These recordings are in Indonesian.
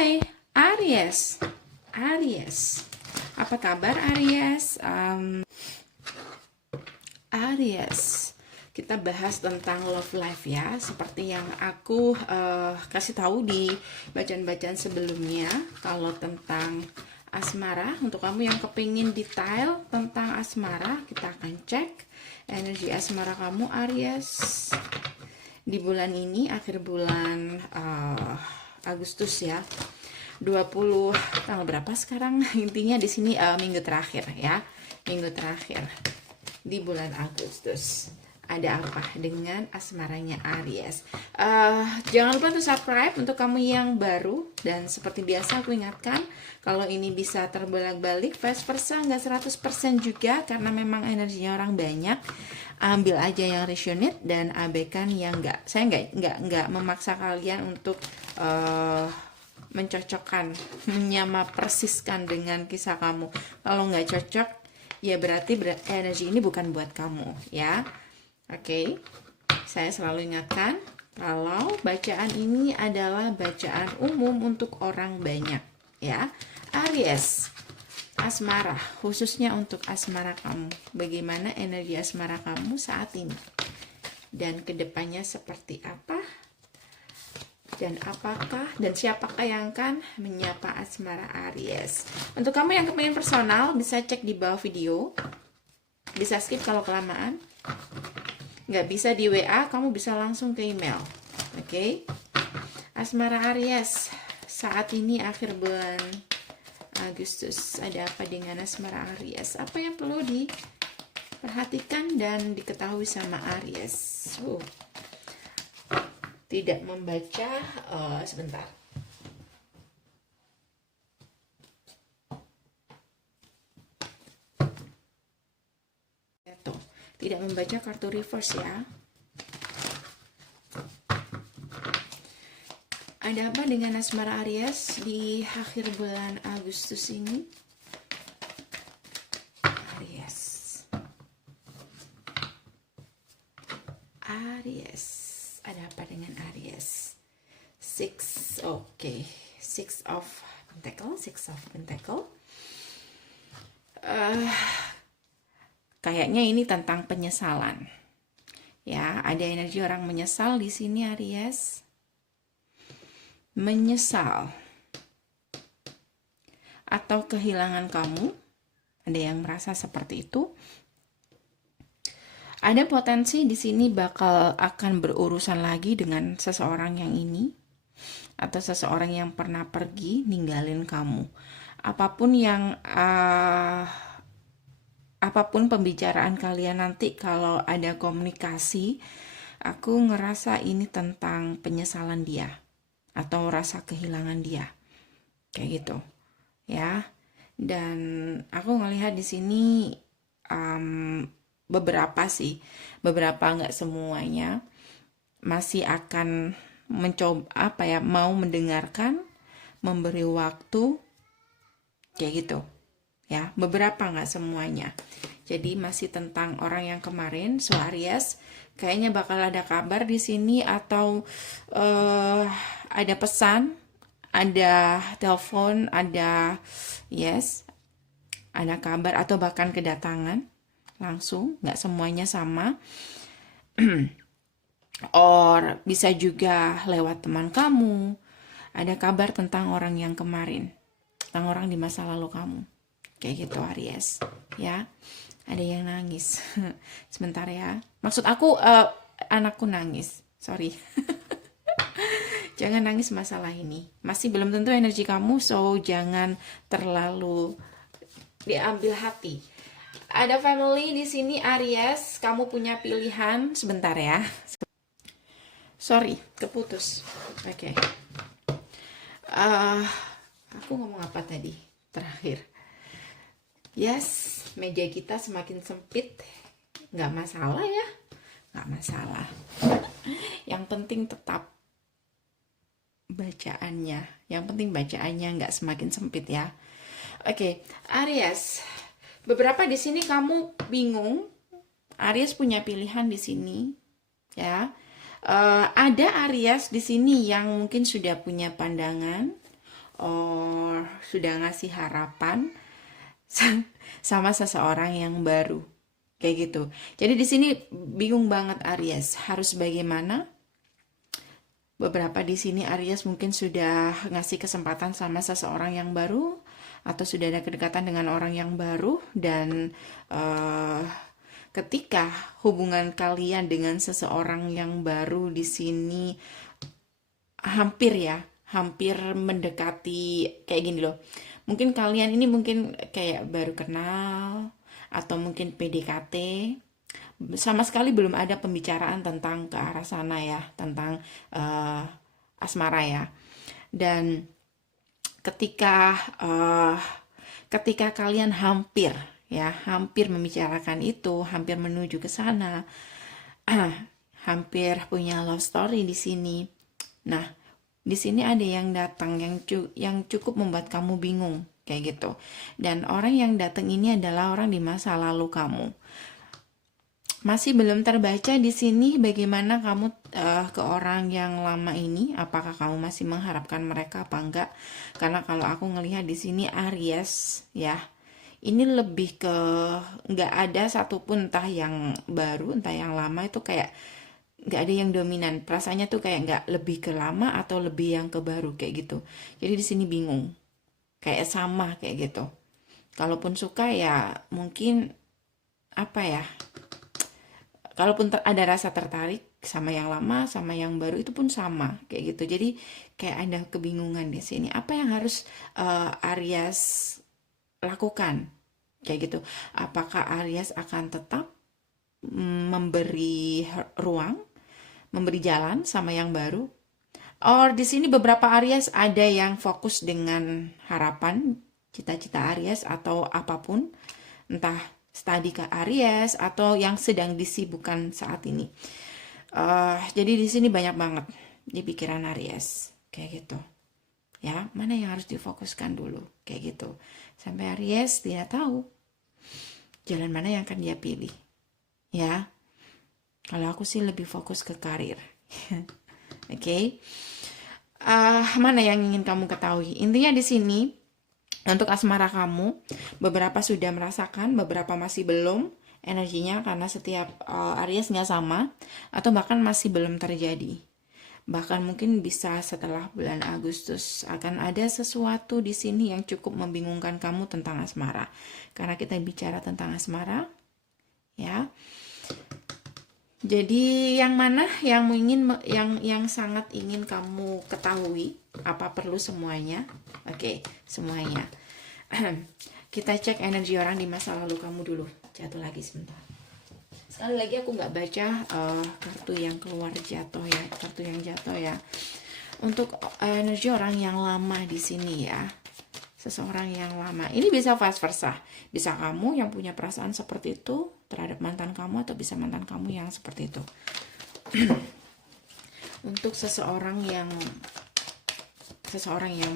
Hai, Aries. Aries. Apa kabar Aries? Aries. Kita bahas tentang love life ya, seperti yang aku kasih tahu di bacaan-bacaan sebelumnya. Kalau tentang asmara, untuk kamu yang kepingin detail tentang asmara, kita akan cek energi asmara kamu Aries di bulan ini, akhir bulan Agustus ya. 20 tanggal berapa sekarang? Intinya di sini minggu terakhir ya. Minggu terakhir di bulan Agustus. Ada apa dengan asmaranya Aries? Jangan lupa untuk subscribe untuk kamu yang baru. Dan seperti biasa aku ingatkan, kalau ini bisa terbolak-balik, vice versa nggak 100% juga, karena memang energinya orang banyak. Ambil aja yang resonate dan abaikan yang enggak. Saya nggak memaksa kalian untuk mencocokkan, menyama persiskan dengan kisah kamu. Kalau nggak cocok, ya berarti energi ini bukan buat kamu, ya. Oke, saya selalu ingatkan kalau bacaan ini adalah bacaan umum untuk orang banyak, ya. Aries, asmara, khususnya untuk asmara kamu. Bagaimana energi asmara kamu saat ini? Dan kedepannya seperti apa? Dan apakah dan siapakah yang akan menyapa asmara Aries? Untuk kamu yang kepingin personal, bisa cek di bawah video. Bisa skip kalau kelamaan. Nggak bisa di WA, kamu bisa langsung ke email. Oke? Asmara Aries, saat ini akhir bulan Agustus. Ada apa dengan asmara Aries? Apa yang perlu diperhatikan dan diketahui sama Aries? Tidak membaca, sebentar. Tidak membaca kartu reverse ya. Ada apa dengan asmara Aries di akhir bulan Agustus ini? Aries. Aries. Ada apa dengan Aries? Oke. Six of Pentacle. Kayaknya ini tentang penyesalan. Ya, ada energi orang menyesal di sini Aries. Menyesal. Atau kehilangan kamu. Ada yang merasa seperti itu. Ada potensi di sini bakal akan berurusan lagi dengan seseorang yang ini, atau seseorang yang pernah pergi ninggalin kamu. Apapun pembicaraan kalian nanti, kalau ada komunikasi, aku ngerasa ini tentang penyesalan dia atau rasa kehilangan dia, kayak gitu, ya. Dan aku ngelihat di sini beberapa nggak semuanya masih akan mencoba mau mendengarkan, memberi waktu, kayak gitu ya. Beberapa, nggak semuanya. Jadi masih tentang orang yang kemarin. So Aries, kayaknya bakal ada kabar di sini, atau ada pesan, ada telepon, ada ada kabar, atau bahkan kedatangan langsung. Nggak semuanya sama. Or bisa juga lewat teman kamu. Ada kabar tentang orang yang kemarin, tentang orang di masa lalu kamu, kayak gitu Aries, ya. Ada yang nangis. Sebentar ya, maksud aku anakku nangis, sorry. Jangan nangis masalah ini, masih belum tentu energi kamu, so jangan terlalu diambil hati. Ada family di sini Aries, kamu punya pilihan. Sebentar ya. Sorry, keputus. Oke. Aku ngomong apa tadi? Terakhir. Yes, meja kita semakin sempit. Nggak masalah ya. Nggak masalah. Yang penting tetap bacaannya. Yang penting bacaannya nggak semakin sempit ya. Oke, Aries. Beberapa di sini kamu bingung. Aries punya pilihan di sini, ya. Ada Aries di sini yang mungkin sudah punya pandangan, or sudah ngasih harapan sama seseorang yang baru. Kayak gitu. Jadi di sini bingung banget Aries, harus bagaimana? Beberapa di sini Aries mungkin sudah ngasih kesempatan sama seseorang yang baru atau sudah ada kedekatan dengan orang yang baru dan eh, ketika hubungan kalian dengan seseorang yang baru di sini hampir mendekati kayak gini loh. Mungkin kalian ini mungkin kayak baru kenal atau mungkin PDKT, sama sekali belum ada pembicaraan tentang ke arah sana ya, tentang eh, asmara ya. Dan ketika eh, ketika kalian hampir membicarakan itu, hampir menuju ke sana, hampir punya love story di sini. Nah, di sini ada yang datang yang cukup membuat kamu bingung kayak gitu. Dan orang yang datang ini adalah orang di masa lalu kamu. Masih belum terbaca di sini bagaimana kamu ke orang yang lama ini, apakah kamu masih mengharapkan mereka apa enggak? Karena kalau aku ngelihat di sini Aries ya, ini lebih ke nggak ada satupun, entah yang baru entah yang lama, itu kayak nggak ada yang dominan. Perasaannya tuh kayak nggak lebih ke lama atau lebih yang ke baru kayak gitu. Jadi di sini bingung, kayak sama kayak gitu. Kalaupun suka ya mungkin apa ya, kalaupun ada rasa tertarik sama yang lama sama yang baru itu pun sama kayak gitu. Jadi kayak ada kebingungan di sini, apa yang harus Aries lakukan kayak gitu. Apakah Aries akan tetap memberi ruang, memberi jalan sama yang baru, or di sini beberapa Aries ada yang fokus dengan harapan, cita-cita Aries atau apapun, entah studi ke Aries atau yang sedang disibukkan saat ini. Jadi di sini banyak banget di pikiran Aries kayak gitu. Ya, mana yang harus difokuskan dulu kayak gitu. Sampai Aries tidak tahu jalan mana yang akan dia pilih. Ya, kalau aku sih lebih fokus ke karir. Oke. Mana yang ingin kamu ketahui? Intinya di sini untuk asmara kamu, beberapa sudah merasakan, beberapa masih belum energinya karena setiap Aries nggak sama, atau bahkan masih belum terjadi. Bahkan mungkin bisa setelah bulan Agustus akan ada sesuatu di sini yang cukup membingungkan kamu tentang asmara. Karena kita bicara tentang asmara, ya. Jadi yang mana yang sangat ingin kamu ketahui? Apa perlu semuanya? Oke, semuanya. Kita cek energi orang di masa lalu kamu dulu. Jatuh lagi sebentar. Sekali lagi aku nggak baca kartu yang keluar jatuh ya, kartu yang jatuh ya. Untuk energi orang yang lama di sini ya. Seseorang yang lama. Ini bisa vice versa. Bisa kamu yang punya perasaan seperti itu terhadap mantan kamu, atau bisa mantan kamu yang seperti itu. Untuk seseorang yang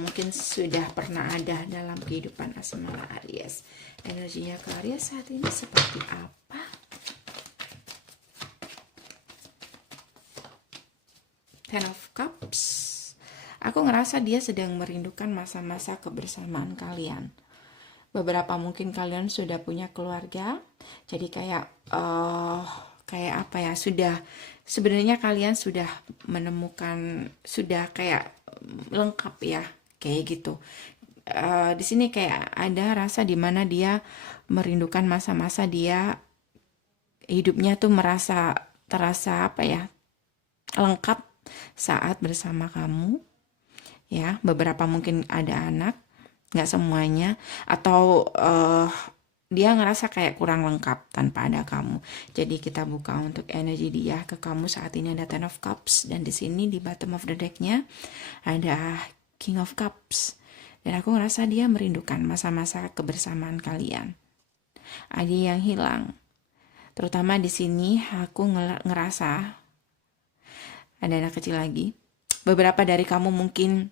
mungkin sudah pernah ada dalam kehidupan asmara Aries, energinya ke Aries saat ini seperti apa? Ten of Cups. Aku ngerasa dia sedang merindukan masa-masa kebersamaan kalian. Beberapa mungkin kalian sudah punya keluarga, jadi kayak apa ya, sebenarnya kalian sudah menemukan, sudah kayak lengkap ya, kayak gitu. Di sini kayak ada rasa di mana dia merindukan masa-masa dia hidupnya tuh terasa apa ya, lengkap saat bersama kamu. Ya, beberapa mungkin ada anak, nggak semuanya, atau dia ngerasa kayak kurang lengkap tanpa ada kamu. Jadi kita buka untuk energi dia ke kamu saat ini. Ada Ten of Cups, dan di sini di bottom of the deck-nya ada King of Cups. Dan aku ngerasa dia merindukan masa-masa kebersamaan kalian. Ada yang hilang. Terutama di sini aku ngerasa ada anak kecil lagi. Beberapa dari kamu mungkin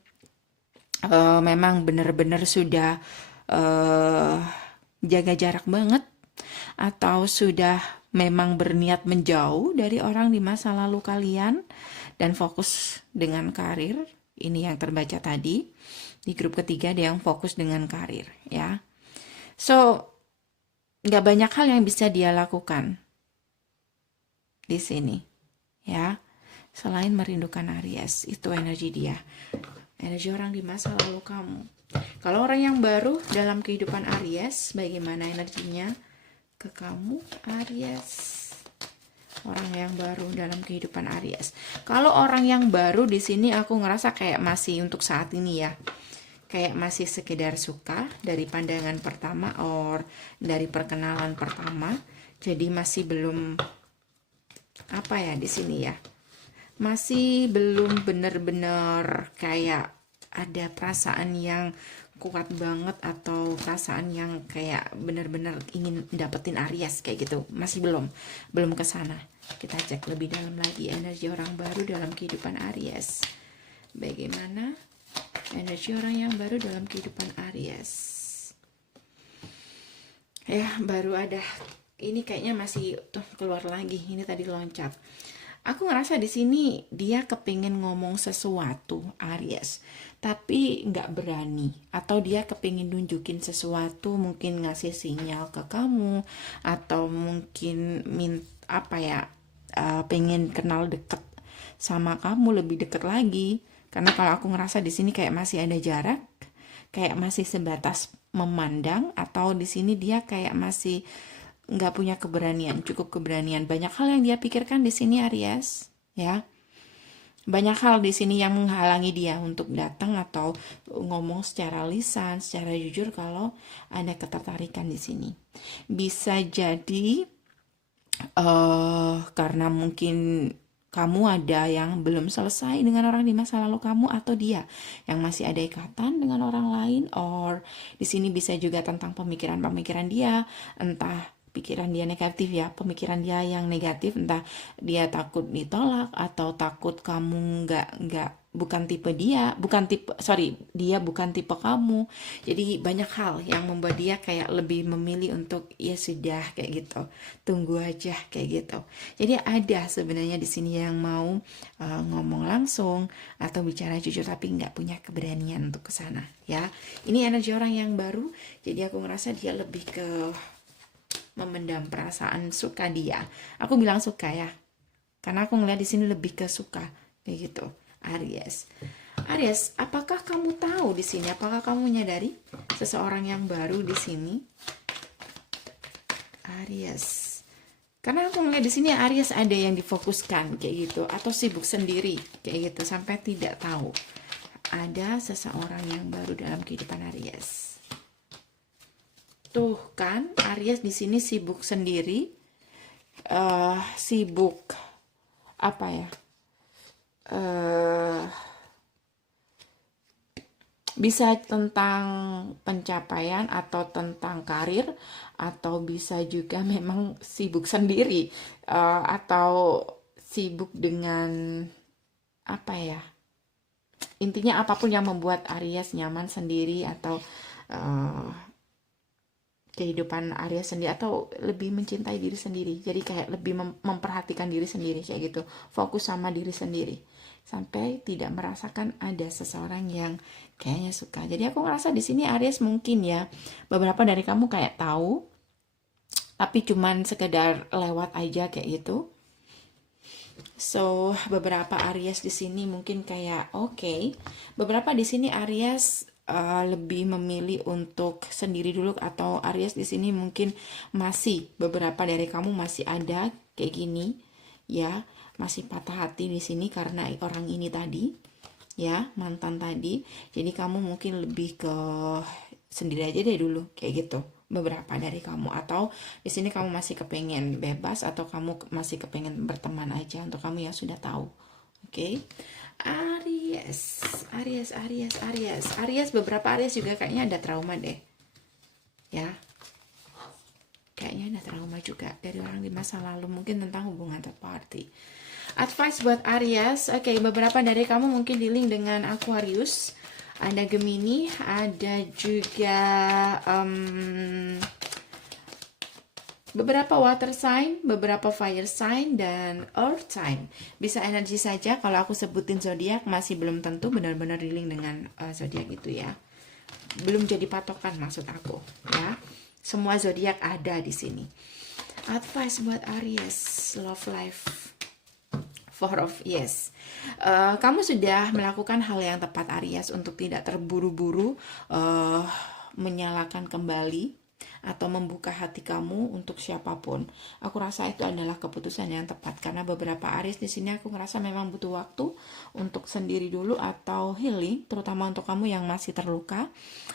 memang benar-benar sudah jaga jarak banget, atau sudah memang berniat menjauh dari orang di masa lalu kalian dan fokus dengan karir ini yang terbaca tadi. Di grup ketiga dia yang fokus dengan karir, ya. So, nggak banyak hal yang bisa dia lakukan di sini, ya. Selain merindukan Aries, itu energi dia. Energi orang di masa lalu kamu. Kalau orang yang baru dalam kehidupan Aries, bagaimana energinya ke kamu, Aries? Orang yang baru dalam kehidupan Aries. Kalau orang yang baru di sini aku ngerasa kayak masih untuk saat ini ya. Kayak masih sekedar suka dari pandangan pertama or dari perkenalan pertama. Jadi masih belum apa ya di sini ya. Masih belum benar-benar kayak ada perasaan yang kuat banget atau perasaan yang kayak benar-benar ingin dapetin Aries kayak gitu. Masih belum ke sana. Kita cek lebih dalam lagi energi orang baru dalam kehidupan Aries. Bagaimana energi orang yang baru dalam kehidupan Aries? Ya, baru ada. Ini kayaknya masih tuh keluar lagi. Ini tadi loncat. Aku ngerasa di sini dia kepingin ngomong sesuatu, Aries, tapi nggak berani. Atau dia kepingin nunjukin sesuatu, mungkin ngasih sinyal ke kamu, atau mungkin pengen kenal deket sama kamu, lebih deket lagi. Karena kalau aku ngerasa di sini kayak masih ada jarak, kayak masih sebatas memandang, atau di sini dia kayak masih nggak punya keberanian, cukup keberanian. Banyak hal yang dia pikirkan di sini Aries, ya. Banyak hal di sini yang menghalangi dia untuk datang atau ngomong secara lisan, secara jujur kalau ada ketertarikan di sini. Bisa jadi karena mungkin kamu ada yang belum selesai dengan orang di masa lalu kamu, atau dia yang masih ada ikatan dengan orang lain, or di sini bisa juga tentang pemikiran-pemikiran dia, entah pikiran dia negatif ya, pemikiran dia yang negatif, entah dia takut ditolak atau takut kamu bukan tipe dia, dia bukan tipe kamu. Jadi banyak hal yang membuat dia kayak lebih memilih untuk ya sudah kayak gitu, tunggu aja kayak gitu. Jadi ada sebenarnya di sini yang mau ngomong langsung atau bicara jujur tapi nggak punya keberanian untuk ke sana, ya. Ini energi orang yang baru, jadi aku ngerasa dia lebih ke memendam perasaan suka dia. Aku bilang suka ya, karena aku ngeliat di sini lebih ke suka kayak gitu. Aries, apakah kamu tahu di sini? Apakah kamu menyadari seseorang yang baru di sini? Aries, karena aku ngeliat di sini Aries ada yang difokuskan kayak gitu, atau sibuk sendiri kayak gitu sampai tidak tahu ada seseorang yang baru dalam kehidupan Aries. Tuh kan, Aries di sini sibuk sendiri, sibuk apa ya? Bisa tentang pencapaian atau tentang karir, atau bisa juga memang sibuk sendiri, atau sibuk dengan apa ya? Intinya apapun yang membuat Aries nyaman sendiri, atau kehidupan Aries sendiri, atau lebih mencintai diri sendiri. Jadi kayak lebih memperhatikan diri sendiri kayak gitu, fokus sama diri sendiri sampai tidak merasakan ada seseorang yang kayaknya suka. Jadi aku ngerasa di sini Aries mungkin ya beberapa dari kamu kayak tahu tapi cuman sekedar lewat aja kayak gitu. So beberapa Aries di sini mungkin kayak oke. Beberapa di sini Aries lebih memilih untuk sendiri dulu, atau Aries di sini mungkin masih beberapa dari kamu masih ada kayak gini ya, masih patah hati di sini karena orang ini tadi ya, mantan tadi. Jadi kamu mungkin lebih ke sendiri aja deh dulu kayak gitu, beberapa dari kamu. Atau di sini kamu masih kepengen bebas, atau kamu masih kepengen berteman aja untuk kamu yang sudah tahu. Oke. Aries, beberapa Aries juga kayaknya ada trauma deh. Ya. Kayaknya ada trauma juga dari orang di masa lalu, mungkin tentang hubungan third party. Advice buat Aries, oke, beberapa dari kamu mungkin dealing dengan Aquarius, ada Gemini, ada juga beberapa water sign, beberapa fire sign, dan earth sign. Bisa energi saja. Kalau aku sebutin zodiak masih belum tentu benar-benar dealing dengan zodiak itu ya. Belum jadi patokan maksud aku ya. Semua zodiak ada di sini. Advice buat Aries, love life. Four of yes. Kamu sudah melakukan hal yang tepat Aries untuk tidak terburu-buru menyalakan kembali atau membuka hati kamu untuk siapapun. Aku rasa itu adalah keputusan yang tepat karena beberapa Aries di sini aku ngerasa memang butuh waktu untuk sendiri dulu atau healing, terutama untuk kamu yang masih terluka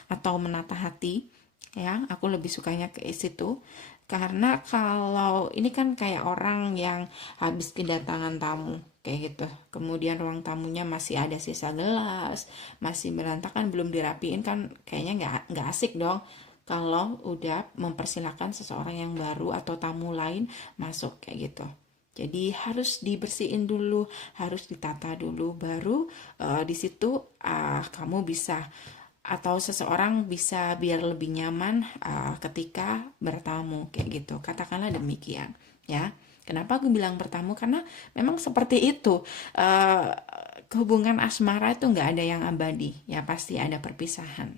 atau menata hati. Ya, aku lebih sukanya ke situ. Karena kalau ini kan kayak orang yang habis kedatangan tamu kayak gitu. Kemudian ruang tamunya masih ada sisa gelas, masih berantakan, belum dirapiin kan kayaknya nggak asik dong. Kalau udah mempersilahkan seseorang yang baru atau tamu lain masuk kayak gitu. Jadi harus dibersihin dulu, harus ditata dulu, baru di situ kamu bisa atau seseorang bisa biar lebih nyaman ketika bertamu kayak gitu. Katakanlah demikian, ya. Kenapa aku bilang bertamu? Karena memang seperti itu. Hubungan asmara itu nggak ada yang abadi, ya pasti ada perpisahan,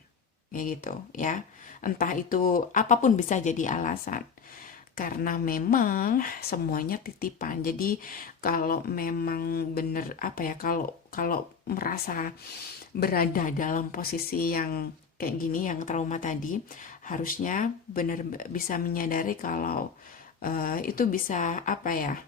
kayak gitu, ya. Entah itu apapun bisa jadi alasan. Karena memang semuanya titipan. Jadi kalau memang bener apa ya, kalau merasa berada dalam posisi yang kayak gini, yang trauma tadi, harusnya benar bisa menyadari kalau itu bisa apa ya,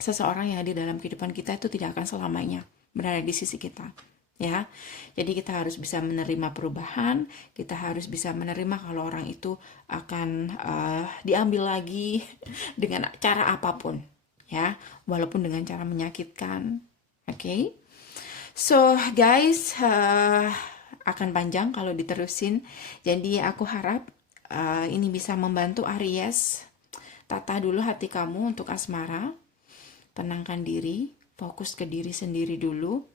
seseorang yang ada dalam kehidupan kita itu tidak akan selamanya berada di sisi kita. Ya, jadi kita harus bisa menerima perubahan, kita harus bisa menerima kalau orang itu akan diambil lagi dengan cara apapun, ya, walaupun dengan cara menyakitkan. Oke. So guys, akan panjang kalau diterusin. Jadi aku harap ini bisa membantu Aries. Tata dulu hati kamu untuk asmara, tenangkan diri, fokus ke diri sendiri dulu,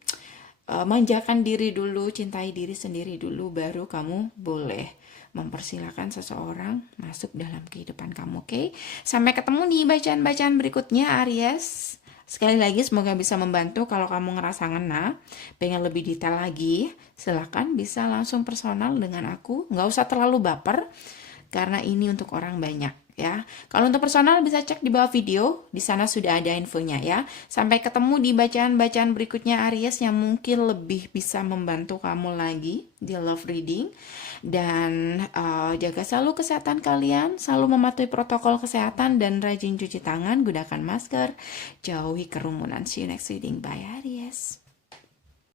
manjakan diri dulu, cintai diri sendiri dulu, baru kamu boleh mempersilahkan seseorang masuk dalam kehidupan kamu. Oke? Sampai ketemu di bacaan-bacaan berikutnya Aries. Sekali lagi semoga bisa membantu. Kalau kamu ngerasa ngena, pengen lebih detail lagi, silahkan bisa langsung personal dengan aku. Nggak usah terlalu baper, karena ini untuk orang banyak. Ya, kalau untuk personal bisa cek di bawah video, di sana sudah ada infonya ya. Sampai ketemu di bacaan-bacaan berikutnya Aries yang mungkin lebih bisa membantu kamu lagi di love reading. Dan jaga selalu kesehatan kalian, selalu mematuhi protokol kesehatan dan rajin cuci tangan, gunakan masker, jauhi kerumunan. See you next reading, bye Aries.